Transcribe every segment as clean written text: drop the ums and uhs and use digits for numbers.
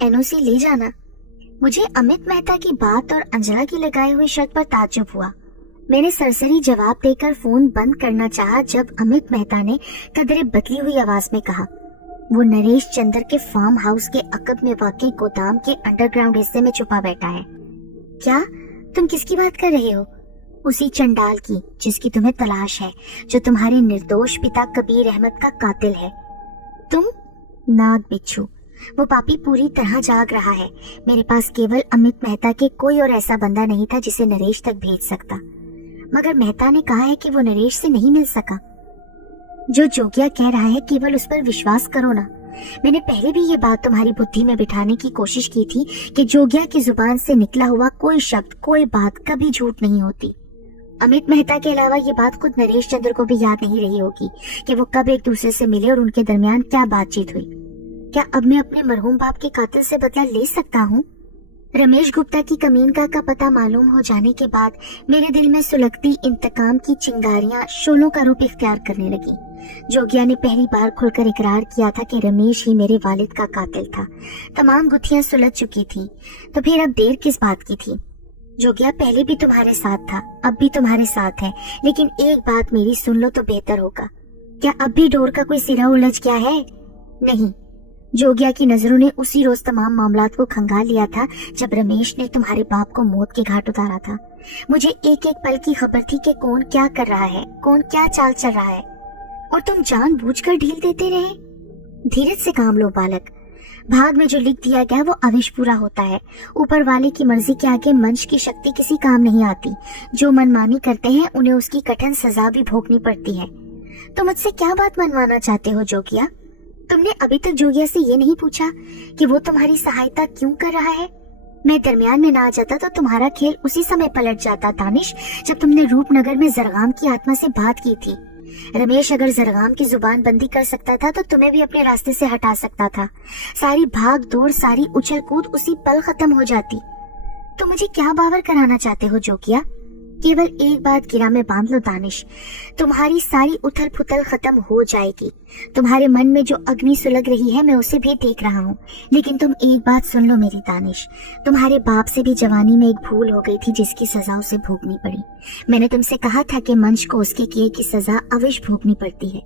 NOC ले जाना। मुझे अमित मेहता की बात और अंजना की लगाई हुई शर्त पर ताज्जुब हुआ। मैंने सरसरी जवाब देकर फोन बंद करना चाहा जब अमित मेहता ने कदरे बदली हुई आवाज में कहा, वो नरेश चंद्र के फार्म हाउस के अकब में वाकई गोदाम के अंडरग्राउंड हिस्से में छुपा बैठा है। क्या? तुम किसकी बात कर रहे हो? उसी चंडाल की जिसकी तुम्हें तलाश है, जो तुम्हारे निर्दोष पिता कबीर अहमद का कातिल है। तुम? नाग बिच्छू, वो पापी पूरी तरह जाग रहा है। मेरे पास केवल अमित मेहता के कोई और ऐसा बंदा नहीं था जिसे नरेश तक भेज सकता, मगर मेहता ने कहा है कि वो नरेश से नहीं मिल सका। जो जोगिया कह रहा है केवल उस पर विश्वास करो ना। मैंने पहले भी ये बात तुम्हारी बुद्धि में बिठाने की कोशिश की थी कि जोगिया की जुबान से निकला हुआ कोई शब्द, कोई बात कभी झूठ नहीं होती। अमित मेहता के अलावा ये बात खुद नरेश चंद्र को भी याद नहीं रही होगी कि वो कब एक दूसरे से मिले और उनके दरमियान क्या बातचीत हुई। क्या अब मैं अपने मरहूम बाप के कातिल से बदला ले सकता हूँ? रमेश गुप्ता की कमीनगा का पता मालूम हो जाने के बाद मेरे दिल में सुलगती इंतकाम की चिंगारियां शोलों का रूप इख्तियार करने लगी। जोगिया ने पहली बार खुलकर इकरार किया था कि रमेश ही मेरे वालिद का कातिल था। तमाम गुत्थियां सुलझ चुकी थीं, तो फिर अब देर किस बात की थी? जोगिया पहले भी तुम्हारे साथ था, अब भी तुम्हारे साथ है, लेकिन एक बात मेरी सुन लो तो बेहतर होगा। क्या अब भी डोर का कोई सिरा उलझ गया है? नहीं। जोगिया की नजरों ने उसी रोज तमाम मामलात को खंगाल लिया था जब रमेश ने तुम्हारे बाप को मौत के घाट उतारा था। मुझे एक एक पल की खबर थी कि कौन क्या कर रहा है, कौन क्या चाल चल रहा है, और तुम जानबूझकर ढील देते रहे। धीरज से काम लो बालक। भाग में जो लिख दिया गया वो अवश्य पूरा होता है। ऊपर वाले की मर्जी के आगे मंच की शक्ति किसी काम नहीं आती। जो मनमानी करते हैं उन्हें उसकी कठिन सजा भी भोगनी पड़ती है। तो मुझसे क्या बात मनवाना चाहते हो जोगिया? तुमने अभी तक जोगिया से ये नहीं पूछा कि वो तुम्हारी सहायता क्यों कर रहा है? मैं दरमियान में ना आ जाता तो तुम्हारा खेल उसी समय पलट जाता दानिश, जब तुमने रूपनगर में जरगाम की आत्मा से बात की थी। रमेश अगर जरगाम की जुबान बंदी कर सकता था तो तुम्हें भी अपने रास्ते से हटा सकता था। सारी भाग दौड़, सारी उछल कूद उसी पल खत्म हो जाती। तो मुझे क्या बावर कराना चाहते हो जोगिया? केवल एक बात गिरा में बांध लो दानिश, तुम्हारी सारी उथल पुथल खत्म हो जाएगी। तुम्हारे मन में जो अग्नि सुलग रही है मैं उसे भी देख रहा हूँ, लेकिन तुम एक बात सुन लो मेरी दानिश, तुम्हारे बाप से भी जवानी में एक भूल हो गई थी जिसकी सजा उसे भोगनी पड़ी। मैंने तुमसे कहा था कि मंच को उसके किए की सजा अवश्य भोगनी पड़ती है।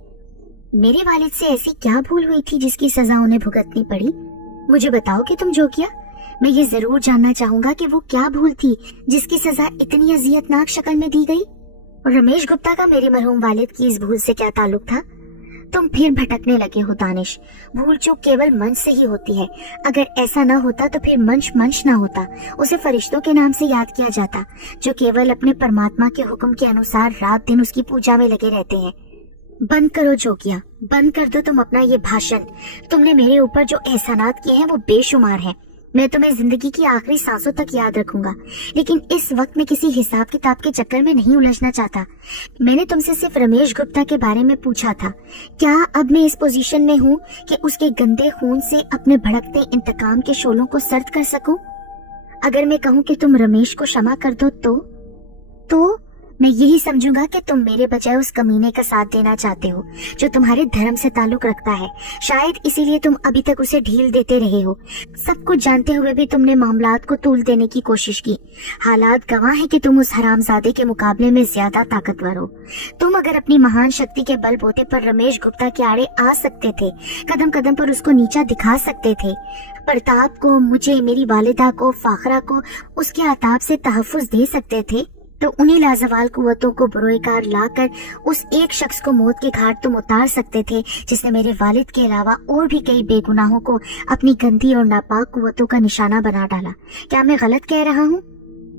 मेरे वालिद से ऐसी क्या भूल हुई थी जिसकी सजा उन्हें भुगतनी पड़ी? मुझे बताओगे तुम जोगिया? मैं ये जरूर जानना चाहूंगा कि वो क्या भूल थी जिसकी सजा इतनी अजियतनाक शक्ल में दी गई। और रमेश गुप्ता का मेरे मरहूम वालिद की इस भूल से क्या ताल्लुक था? तुम फिर भटकने लगे हो दानिश। भूल चूक केवल मंच से ही होती है। अगर ऐसा ना होता तो फिर मंच ना होता, उसे फरिश्तों के नाम से याद किया जाता, जो केवल अपने परमात्मा के हुक्म के अनुसार रात दिन उसकी पूजा में लगे रहते हैं। बंद करो जोगिया, बंद कर दो तुम अपना ये भाषण। तुमने मेरे ऊपर जो एहसानात किए हैं वो बेशुमार हैं। मैं तुम्हें जिंदगी की आखिरी सांसों तक याद रखूंगा, लेकिन इस वक्त मैं किसी हिसाब किताब के चक्कर में नहीं उलझना चाहता। मैंने तुमसे सिर्फ रमेश गुप्ता के बारे में पूछा था। क्या अब मैं इस पोजीशन में हूँ कि उसके गंदे खून से अपने भड़कते इंतकाम के शोलों को सर्द कर सकूं? अगर मैं कहूँ कि तुम रमेश को क्षमा कर दो तो मैं यही समझूंगा कि तुम मेरे बजाय उस कमीने का साथ देना चाहते हो जो तुम्हारे धर्म से ताल्लुक रखता है। शायद इसीलिए तुम अभी तक उसे ढील देते रहे हो। सब कुछ जानते हुए भी तुमने मामलात को तूल देने की कोशिश की। हालात गवाह है कि तुम उस हरामजादे के मुकाबले में ज्यादा ताकतवर हो। तुम अगर अपनी महान शक्ति के बलबूते पर रमेश गुप्ता के आड़े आ सकते थे, कदम कदम पर उसको नीचा दिखा सकते थे, प्रताप को, मुझे, मेरी वालिदा को, फाखरा को उसके आताब से तहफ्फुज दे सकते थे, तो उन्हीं लाजवाल कुव्वतों को बरोएकार लाकर उस एक शख्स को मौत के घाट तुम उतार सकते थे जिसने मेरे वालिद के अलावा और भी कई बेगुनाहों को अपनी गंदी और नापाक कुव्वतों का निशाना बना डाला। क्या मैं गलत कह रहा हूँ?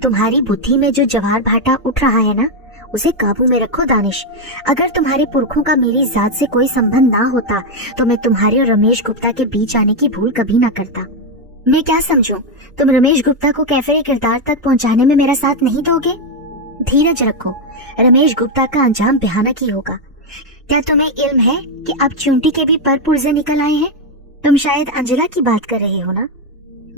तुम्हारी बुद्धि में जो जवाहर भाटा उठ रहा है ना, उसे काबू में रखो दानिश। अगर तुम्हारे पुरखों का मेरी जात से कोई संबंध ना होता तो मैं तुम्हारे और रमेश गुप्ता के बीच आने की भूल कभी ना करता। मैं क्या समझूं, तुम रमेश गुप्ता को कैफे किरदार तक पहुंचाने में मेरा साथ नहीं दोगे? धीरज रखो, रमेश गुप्ता का अंजाम भयानक ही होगा। क्या तुम्हें इल्म है कि अब चूंटी के भी पर पुर्जे निकल आए हैं? तुम शायद अंजला की बात कर रहे हो ना?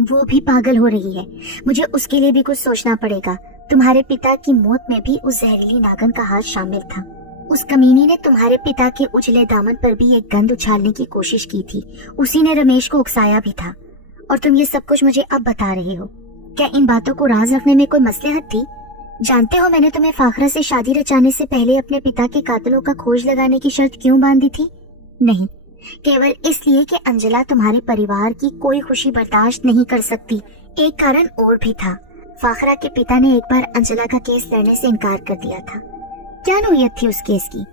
वो भी पागल हो रही है। मुझे उसके लिए भी कुछ सोचना पड़ेगा। तुम्हारे पिता की मौत में भी उस जहरीली नागन का हाथ शामिल था। उस कमीनी ने तुम्हारे पिता के उजले दामन पर भी एक गंध उछालने की कोशिश की थी। उसी ने रमेश को उकसाया भी था। और तुम ये सब कुछ मुझे अब बता रहे हो। क्या इन बातों को राज रखने में कोई मसलहत थी? जानते हो मैंने तुम्हें फाखरा से शादी रचाने से पहले अपने पिता के कातिलों का खोज लगाने की शर्त क्यों बांधी थी? नहीं, केवल इसलिए कि अंजला तुम्हारे परिवार की कोई खुशी बर्दाश्त नहीं कर सकती। एक कारण और भी था। फाखरा के पिता ने एक बार अंजला का केस लड़ने से इनकार कर दिया था। क्या नौयत थी उस केस की?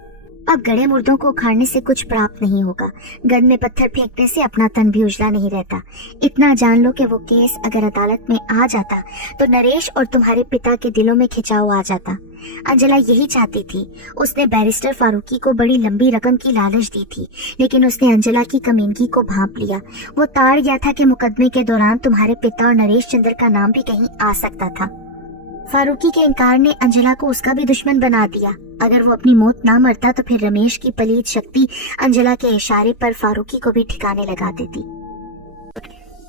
अब गड़े मुर्दों को उखाड़ने से कुछ प्राप्त नहीं होगा, गन में पत्थर फेंकने से अपना तन भी उजला नहीं रहता। इतना जान लो कि वो केस अगर अदालत में आ जाता तो नरेश और तुम्हारे पिता के दिलों में खिंचाव आ जाता। अंजला यही चाहती थी। उसने बैरिस्टर फारूकी को बड़ी लंबी रकम की लालच दी थी, लेकिन उसने अंजला की कमीनगी को भांप लिया। वो ताड़ गया था कि मुकदमे के दौरान तुम्हारे पिता और नरेश चंद्र का नाम भी कहीं आ सकता था। फारूकी के इनकार ने अंजला को उसका भी दुश्मन बना दिया। अगर वो अपनी मौत ना मरता तो फिर रमेश की पलीद शक्ति अंजला के इशारे पर फारूकी को भी ठिकाने लगा देती।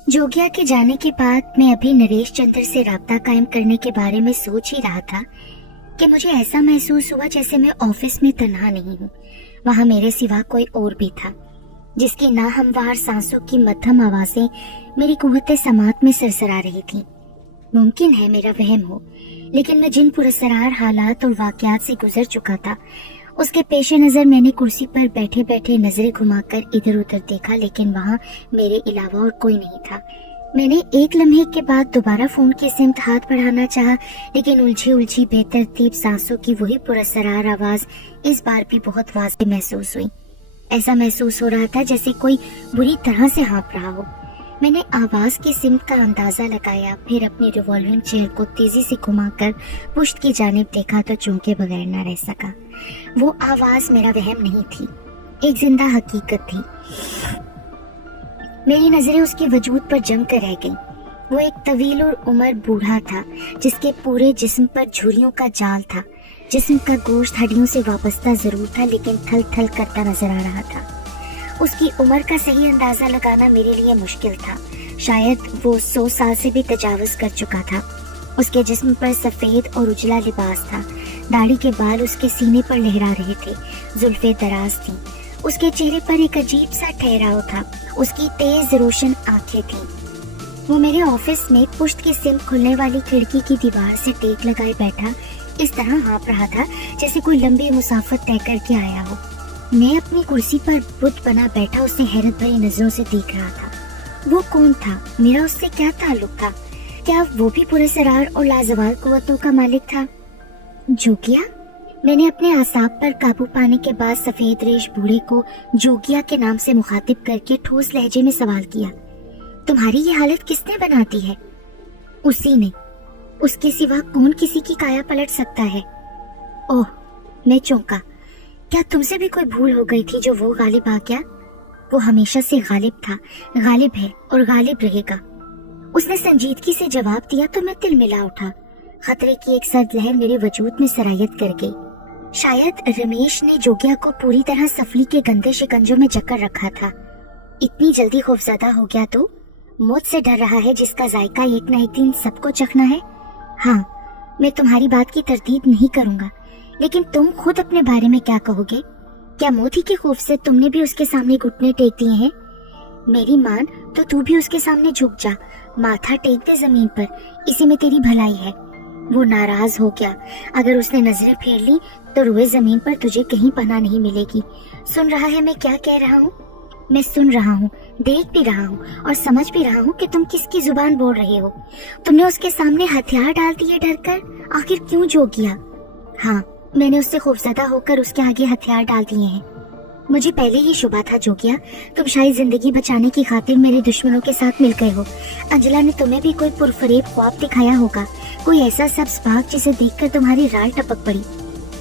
जोगिया के जाने के बाद मैं अभी नरेश चंद्र से राब्ता कायम करने के बारे में सोच ही रहा था कि मुझे ऐसा महसूस हुआ जैसे मैं ऑफिस में तन्हा नहीं हूँ। वहाँ मेरे सिवा कोई और भी था, जिसकी नाहमवार सांसों की मध्यम आवाजें मेरी कुव्वते समात में सरसरा रही थी। मुमकिन है मेरा वहम हो, लेकिन मैं जिन पुरस्कार हालात और वाकयात से गुजर चुका था उसके पेशे नजर मैंने कुर्सी पर बैठे बैठे नजरें घुमाकर इधर उधर देखा, लेकिन वहाँ मेरे अलावा और कोई नहीं था। मैंने एक लम्हे के बाद दोबारा फोन की सिमत हाथ बढ़ाना चाहा, लेकिन उलझी उलझी बेतरतीब सांसों की वही पुरस्कार आवाज इस बार भी बहुत वाज़ेह महसूस हुई। ऐसा महसूस हो रहा था जैसे कोई बुरी तरह से हाँफ रहा हो। मैंने आवाज की सिमत का अंदाजा लगाया, फिर अपनी रिवॉल्विंग चेयर को तेजी से घुमाकर पुश्त की जानिब देखा तो चौंके बगैर न रह सका। वो आवाज मेरा वहम नहीं थी, एक जिंदा हकीकत थी। मेरी नजरें उसके वजूद पर जम कर रह गईं। वो एक तवील और उम्र बूढ़ा था, जिसके पूरे जिस्म पर झुर्रियों का जाल था। जिस्म का गोश्त हड्डियों से वाबस्ता जरूर था, लेकिन थल थल करता नजर आ रहा था। उसकी उम्र का सही अंदाजा लगाना मेरे लिए मुश्किल था। शायद वो 100 साल से भी तजावज कर चुका था। उसके जिस्म पर सफेद और उजला लिबास था। दाढ़ी के बाल उसके सीने पर लहरा रहे थे, जुल्फे दराज थीं। उसके चेहरे पर एक अजीब सा ठहराव था। उसकी तेज रोशन आंखें थीं। वो मेरे ऑफिस में पुश्त की सिम खुलने वाली खिड़की की दीवार से टेक लगाए बैठा इस तरह हाँप रहा था जैसे कोई लंबी मुसाफत तय करके आया हो। मैं अपनी कुर्सी पर बुत बना बैठा उसे हैरत भरी नजरों से देख रहा था। वो कौन था? मेरा उससे क्या ताल्लुक था? क्या वो भी पुरस्कार और लाजवाल कुव्वतों का मालिक था? जोगिया? मैंने अपने आसाब पर काबू पाने के बाद सफेद रेश बूढ़े को जोगिया के नाम से मुखातिब करके ठोस लहजे में सवाल किया। तुम्हारी ये हालत किसने बना दी है? उसी ने। उसके सिवा कौन किसी की काया पलट सकता है? ओह, मैं चौंका। क्या तुमसे भी कोई भूल हो गई थी जो वो गालिब आ गया? वो हमेशा से गालिब था, गालिब है और गालिब रहेगा। उसने संजीदगी से जवाब दिया तो मैं तिलमिला उठा। खतरे की एक सर्द लहर मेरे वजूद में सरायत कर गई। शायद रमेश ने जोगिया को पूरी तरह सफली के गंदे शिकंजों में जकड़ रखा था। इतनी जल्दी खौफजदा हो गया तो? मौत से डर रहा है जिसका जायका एक न एक दिन सबको चखना है। हाँ, मैं तुम्हारी बात की तरदीद नहीं करूंगा, लेकिन तुम खुद अपने बारे में क्या कहोगे? क्या मौत ही के खौफ से तुमने भी उसके सामने घुटने टेक दिए हैं? मेरी मान तो तू भी उसके सामने झुक जा, माथा टेक दे जमीन पर, इसी में तेरी भलाई है। वो नाराज हो गया। अगर उसने नजरें फेर ली तो रुए जमीन पर तुझे कहीं पनाह नहीं मिलेगी। सुन रहा है मैं क्या कह रहा हूँ? मैं सुन रहा हूँ, देख भी रहा हूँ और समझ भी रहा हूँ कि तुम किसकी जुबान बोल रहे हो। तुमने उसके सामने हथियार डाल दिए डरकर? आखिर क्यों जोगिया? हाँ, मैंने उससे खौफजदा होकर उसके आगे हथियार डाल दिए हैं। मुझे पहले ही शुबा था जोगिया, तुम शायद जिंदगी बचाने की खातिर मेरे दुश्मनों के साथ मिल गए हो। अंजला ने तुम्हें भी कोई पुरफरेब ख्वाब दिखाया होगा, कोई ऐसा सब्ज बाग जिसे देखकर तुम्हारी राल टपक पड़ी।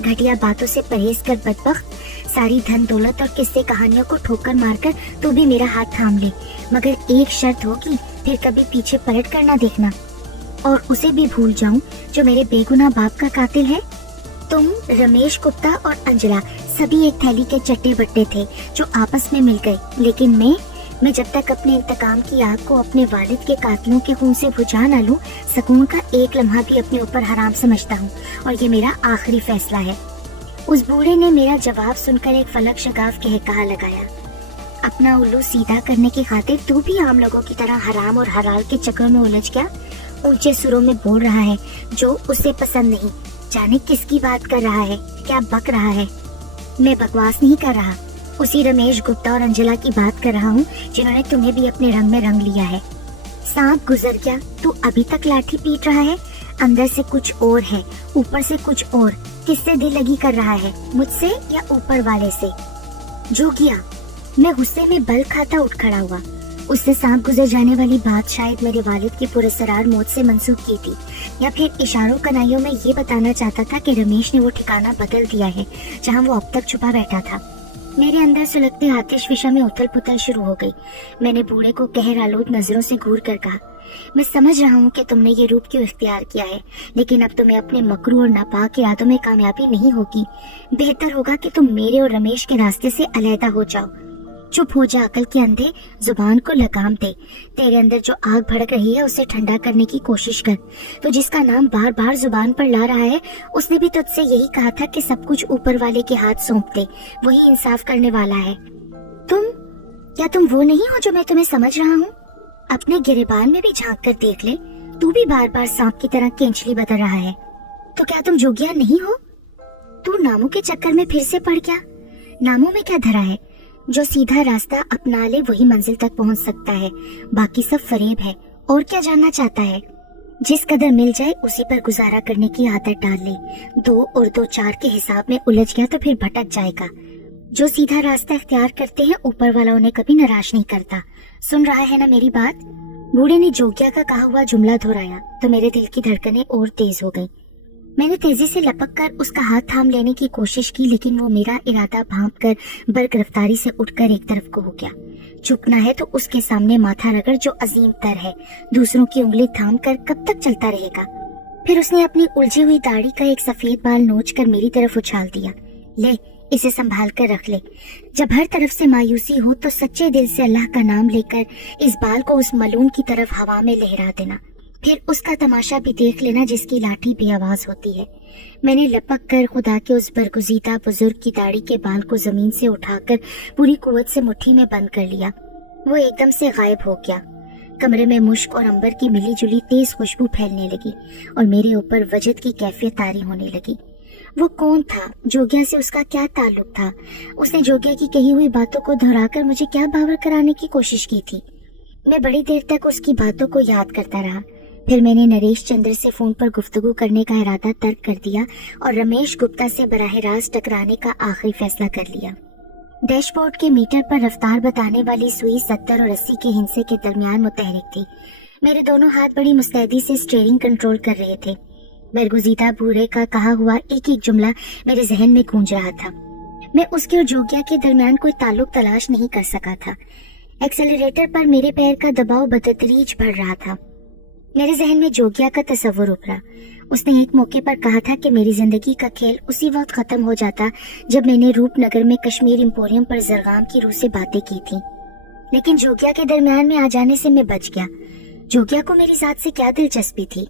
घटिया बातों से परहेज कर बदबख्त, सारी धन दौलत और किस्से कहानियों को ठोकर मारकर तू भी मेरा हाथ थाम ले, मगर एक शर्त होगी, फिर कभी पीछे पलट कर ना देखना। और उसे भी भूल जाऊं जो मेरे बेगुनाह बाप का कातिल है। तुम, रमेश गुप्ता और अंजला सभी एक थैली के चट्टे बट्टे थे जो आपस में मिल गए, लेकिन मैं जब तक अपने इंतकाम की आग को अपने वालिद के कातिलों के खून से बुझा न लूं, सुकून का एक लम्हा भी अपने ऊपर हराम समझता हूँ, और ये मेरा आखिरी फैसला है। उस बूढ़े ने मेरा जवाब सुनकर एक फलक शगाफ कहकहा लगाया। अपना उल्लू सीधा करने की खातिर तू भी आम लोगों की तरह हराम और हलाल के चक्कर में उलझ गया। ऊंचे सुरों में बोल रहा है जो उसे पसंद नहीं। जाने किसकी बात कर रहा है, क्या बक रहा है। मैं बकवास नहीं कर रहा, उसी रमेश गुप्ता और अंजला की बात कर रहा हूँ जिन्होंने तुम्हें भी अपने रंग में रंग लिया है। सांप गुजर गया, तू अभी तक लाठी पीट रहा है। अंदर से कुछ और है, ऊपर से कुछ और। किससे दिल लगी कर रहा है, मुझसे या ऊपर वाले से? जोगिया, मैं गुस्से में बल खाता उठ खड़ा हुआ। उससे सांप गुजर जाने वाली बात शायद मेरे वालिद की पुरस्कार मौत से मंसूब की थी, या फिर इशारों कनाइयों में ये बताना चाहता था कि रमेश ने वो ठिकाना बदल दिया है जहाँ वो अब तक छुपा बैठा था। मेरे अंदर सुलगते आतिश फिशा में उथल पुथल शुरू हो गई। मैंने बूढ़े को कहर आलूद नजरों से घूर कर कहा, मैं समझ रहा हूँ कि तुमने ये रूप क्यों इख्तियार किया है, लेकिन अब तुम्हें अपने मकरू और नापाक इरादों में कामयाबी नहीं होगी। बेहतर होगा कि तुम मेरे और रमेश के रास्ते से अलहदा हो जाओ। चुप हो जा अकल के अंधे, जुबान को लगाम दे। तेरे अंदर जो आग भड़क रही है उसे ठंडा करने की कोशिश कर। तो जिसका नाम बार बार जुबान पर ला रहा है, उसने भी तुझसे यही कहा था कि सब कुछ ऊपर वाले के हाथ सौंप दे, वही इंसाफ करने वाला है। तुम वो नहीं हो जो मैं तुम्हें समझ रहा हूँ? अपने गिरेबान में भी झांक कर देख ले, तू भी बार बार सांप की तरह केंचली बदल रहा है। तो क्या तुम जोगिया नहीं हो? तू नामों के चक्कर में फिर से पड़ गया। नामों में क्या धरा है? जो सीधा रास्ता अपना ले वही मंजिल तक पहुंच सकता है, बाकी सब फरेब है। और क्या जानना चाहता है? जिस कदर मिल जाए उसी पर गुजारा करने की आदत डाल ले। 2 और 2 4 के हिसाब में उलझ गया तो फिर भटक जाएगा। जो सीधा रास्ता इख्तियार करते हैं ऊपर वाला उन्हें कभी निराश नहीं करता। सुन रहा है ना मेरी बात? बूढ़े ने जोगिया का कहा हुआ जुमला दोहराया तो मेरे दिल की धड़कनें और तेज हो गईं। मैंने तेजी से लपक कर उसका हाथ थाम लेने की कोशिश की, लेकिन वो मेरा इरादा भांप कर बरगिरफ्तारी से उठकर एक तरफ को हो गया। चुपना है तो उसके सामने माथा रगड़ जो अजीम तर है, दूसरों की उंगली थाम कर कब तक चलता रहेगा? फिर उसने अपनी उलझी हुई दाढ़ी का एक सफेद बाल नोच कर मेरी तरफ उछाल दिया। ले, इसे संभाल कर रख ले। जब हर तरफ से मायूसी हो तो सच्चे दिल से अल्लाह का नाम लेकर इस बाल को उस मलून की तरफ हवा में लहरा देना। फिर उसका तमाशा भी देख लेना जिसकी लाठी बेआवाज होती है। मैंने लपक कर खुदा के उस बरगुजीदा बुजुर्ग की दाढ़ी के बाल को जमीन से उठाकर पूरी कुव्वत से मुट्ठी में बंद कर लिया। वो एकदम से गायब हो गया। कमरे में मुश्क और अंबर की मिली जुली तेज खुशबू फैलने लगी और मेरे ऊपर वजद की कैफियत तारी होने लगी। वो कौन था? जोगिया से उसका क्या ताल्लुक था? उसने जोगिया की कही हुई बातों को दोहराकर मुझे क्या बावर कराने की कोशिश की थी? मैं बड़ी देर तक उसकी बातों को याद करता रहा। फिर मैंने नरेश चंद्र से फोन पर गुफ्तगू करने का इरादा तर्क कर दिया और रमेश गुप्ता से बराह रास्त टकराने का आखिरी फैसला कर लिया। डैशबोर्ड के मीटर पर रफ्तार बताने वाली सुई 70 और 80 के हिस्से के दरमियान मुतहरिक थी। मेरे दोनों हाथ बड़ी मुस्तैदी से स्टीयरिंग कंट्रोल कर रहे थे। बरगुजीदा बूढ़े का कहा हुआ एक एक जुमला मेरे जहन में गूंज रहा था। मैं उसके और जोगिया के दरमियान कोई ताल्लुक तलाश नहीं कर सका था। एक्सेलरेटर पर मेरे पैर का दबाव बतदरीज बढ़ रहा था। मेरे जहन में जोगिया का तस्वुर उभरा। उसने एक मौके पर कहा था कि मेरी जिंदगी का खेल उसी वक्त खत्म हो जाता जब मैंने रूपनगर में कश्मीर एम्पोरियम पर जरगाम की रूह से बातें की थी, लेकिन जोगिया के दरमियान में आ जाने से मैं बच गया। जोगिया को मेरी जात से क्या दिलचस्पी थी?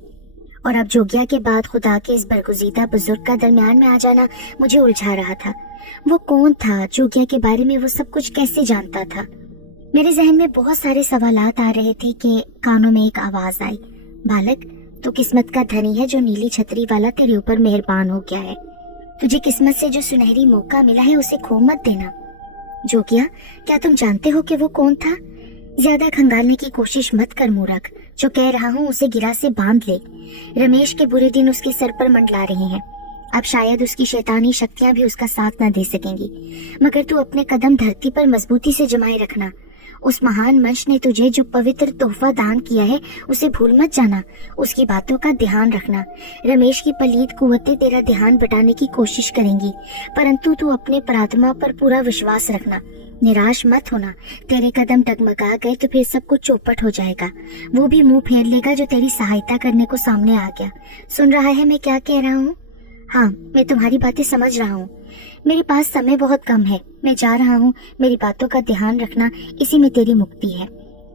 और अब जोगिया के बाद खुदा के इस बरगुजीदा बुजुर्ग का दरमियान में आ जाना मुझे उलझा रहा था। वो कौन था? जोगिया के बारे में वो सब कुछ कैसे जानता था? मेरे जहन में बहुत सारे सवालात आ रहे थे कि कानों में एक आवाज आई, बालक, तू किस्मत का धनी है जो नीली छतरी वाला तेरे ऊपर मेहरबान हो गया है। तुझे किस्मत से जो सुनहरी मौका मिला है उसे खो मत देना। जोगिया, क्या तुम जानते हो कि वो कौन था? ज्यादा खंगालने की कोशिश मत कर मूर्ख। जो कह रहा हूँ उसे गिरा से बांध ले। रमेश के बुरे दिन उसके सर पर मंडला रहे हैं। अब शायद उसकी शैतानी शक्तियां भी उसका साथ न दे सकेंगी, मगर तू अपने कदम धरती पर मजबूती से जमाए रखना। उस महान मंच ने तुझे जो पवित्र तोहफा दान किया है उसे भूल मत जाना। उसकी बातों का ध्यान रखना। रमेश की पलीद कुव्वतें तेरा ध्यान बटाने की कोशिश करेंगी, परंतु तू अपने परात्मा पर पूरा विश्वास रखना। निराश मत होना। तेरे कदम डगमगा गए तो फिर सब कुछ चौपट हो जाएगा। वो भी मुंह फेर लेगा जो तेरी सहायता करने को सामने आ गया। सुन रहा है मैं क्या कह रहा हूँ? हाँ, मैं तुम्हारी बातें समझ रहा हूँ। मेरे पास समय बहुत कम है, मैं जा रहा हूँ। मेरी बातों का ध्यान रखना, इसी में तेरी मुक्ति है।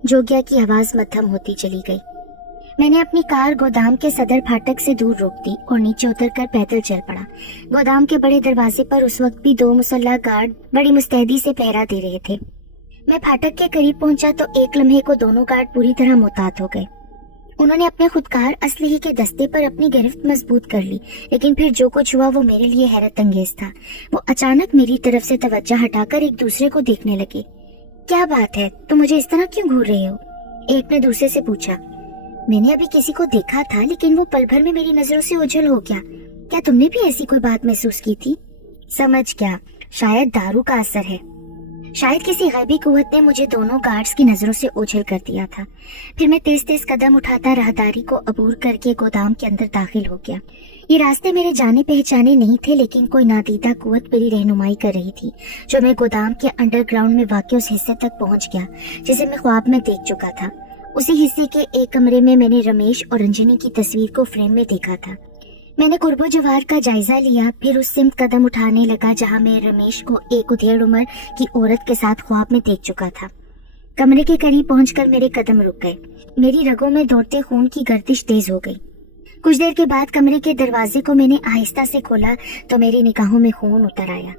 जोगिया की आवाज मध्यम होती चली गई। मैंने अपनी कार गोदाम के सदर फाटक से दूर रोक दी और नीचे उतरकर पैदल चल पड़ा। गोदाम के बड़े दरवाजे पर उस वक्त भी 2 मुसल्ला गार्ड बड़ी मुस्तैदी से पहरा दे रहे थे। मैं फाटक के करीब पहुंचा तो एक लम्हे को दोनों गार्ड पूरी तरह मुताद हो गए। उन्होंने अपने खुदकार असलहे के दस्ते पर अपनी गिरफ्त मजबूत कर ली, लेकिन फिर जो कुछ हुआ वो मेरे लिए हैरत अंगेज था। वो अचानक मेरी तरफ से तवज्जो हटाकर एक दूसरे को देखने लगे। क्या बात है, तुम मुझे इस तरह क्यों घूर रहे हो? एक ने दूसरे से पूछा। मैंने अभी किसी को देखा था, लेकिन वो पल भर में मेरी नजरों से ओझल हो गया। क्या तुमने भी ऐसी कोई बात महसूस की थी? समझ गया, शायद दारू का असर है। शायद किसी गैबी कुव्वत ने मुझे दोनों गार्ड्स की नजरों से ओझल कर दिया था। फिर मैं तेज तेज कदम उठाता राहदारी को अबूर करके गोदाम के अंदर दाखिल हो गया। ये रास्ते मेरे जाने पहचाने नहीं थे, लेकिन कोई नादीदा कुव्वत मेरी रहनुमाई कर रही थी, जो मैं गोदाम के अंडरग्राउंड में वाक़ उस हिस्से तक पहुंच गया जिसे मैं ख्वाब में देख चुका था। उसी हिस्से के एक कमरे में मैंने रमेश और रंजनी की तस्वीर को फ्रेम में देखा था। मैंने कुर्बो जवार का जायजा लिया, फिर उस सिमत कदम उठाने लगा जहां मैं रमेश को एक उधेड़ उम्र की औरत के साथ ख्वाब में देख चुका था। कमरे के करीब पहुंचकर मेरे कदम रुक गए। मेरी रगों में दौड़ते खून की गर्दिश तेज हो गई। कुछ देर के बाद कमरे के दरवाजे को मैंने आहिस्ता से खोला तो मेरी निगाहों में खून उतर आया।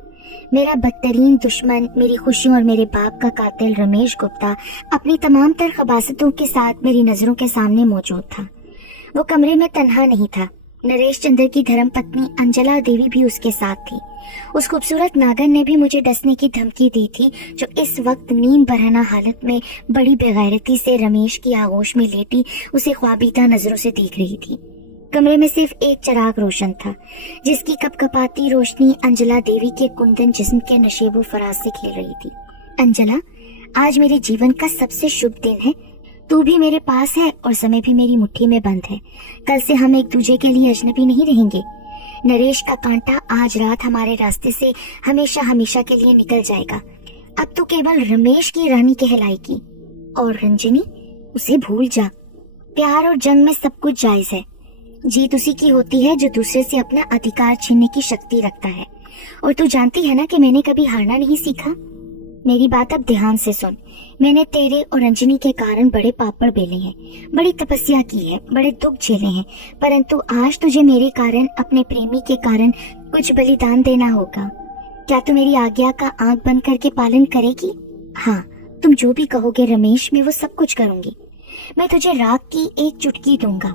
मेरा बदतरीन दुश्मन, मेरी खुशियों और मेरे बाप का कातिल रमेश गुप्ता अपनी तमाम तर खबासतों के साथ मेरी नजरों के सामने मौजूद था। वो कमरे में तन्हा नहीं था। नरेश चंद्र की धर्म पत्नी अंजला देवी भी उसके साथ थी। उस खूबसूरत नागन ने भी मुझे डसने की धमकी दी थी, जो इस वक्त नीम बरहना हालत में बड़ी बेगैरती से रमेश की आगोश में लेटी उसे ख्वाबीदा नजरों से देख रही थी। कमरे में सिर्फ एक चिराग रोशन था, जिसकी कपकपाती रोशनी अंजला देवी के कुंदन जिस्म के नशेबो फराज से खेल रही थी। अंजला, आज मेरे जीवन का सबसे शुभ दिन है। तू भी मेरे पास है और समय भी मेरी मुट्ठी में बंद है। कल से हम एक दूसरे के लिए अजनबी नहीं रहेंगे। नरेश का कांटा आज रात हमारे रास्ते से हमेशा हमेशा के लिए निकल जाएगा। अब तो केवल रमेश की रानी कहलाएगी, और रंजनी, उसे भूल जा। प्यार और जंग में सब कुछ जायज है। जीत उसी की होती है जो दूसरे से अपना अधिकार छीनने की शक्ति रखता है। और तू जानती है ना कि मैंने कभी हारना नहीं सीखा। मेरी बात अब ध्यान से सुन। मैंने तेरे और रंजनी के कारण बड़े पापड़ बेले हैं, बड़ी तपस्या की है, बड़े दुख झेले हैं, परंतु आज तुझे मेरे कारण, अपने प्रेमी के कारण कुछ बलिदान देना होगा। क्या तू मेरी आज्ञा का आंख बंद करके पालन करेगी? हाँ, तुम जो भी कहोगे रमेश, मैं वो सब कुछ करूंगी। मैं तुझे राख की एक चुटकी दूंगा।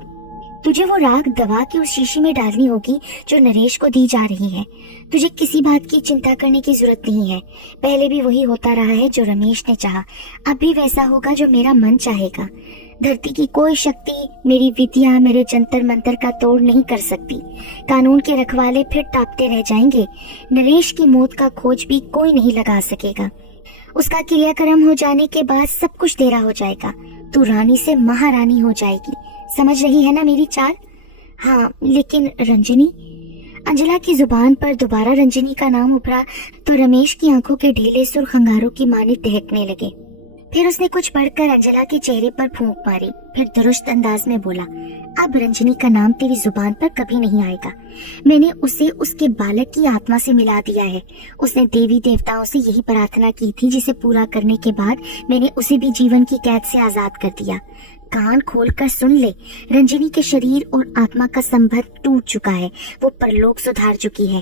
तुझे वो राख दबा के उस शीशी में डालनी होगी जो नरेश को दी जा रही है। तुझे किसी बात की चिंता करने की जरूरत नहीं है। पहले भी वही होता रहा है जो रमेश ने चाहा, अब भी वैसा होगा जो मेरा मन चाहेगा। धरती की कोई शक्ति मेरी विधियां, मेरे जंतर मंतर का तोड़ नहीं कर सकती। कानून के रखवाले फिर टापते रह जाएंगे। नरेश की मौत का खोज भी कोई नहीं लगा सकेगा। उसका क्रियाक्रम हो जाने के बाद सब कुछ तेरा हो जाएगा। तू रानी से महारानी हो जाएगी। समझ रही है ना मेरी चाल? हाँ, लेकिन रंजनी? अंजला की जुबान पर दोबारा रंजनी का नाम उभरा तो रमेश की आंखों के ढीले सुर्ख अंगारों की मानी दहकने लगे। फिर उसने कुछ पढ़कर अंजला के चेहरे पर फूंक मारी, फिर दुरुस्त अंदाज में बोला, अब रंजनी का नाम तेरी जुबान पर कभी नहीं आएगा। मैंने उसे उसके बालक की आत्मा से मिला दिया है। उसने देवी देवताओं से यही प्रार्थना की थी, जिसे पूरा करने के बाद मैंने उसे भी जीवन की कैद से आजाद कर दिया। कान खोलकर सुन ले, रंजनी के शरीर और आत्मा का संबंध टूट चुका है। वो परलोक सुधार चुकी है।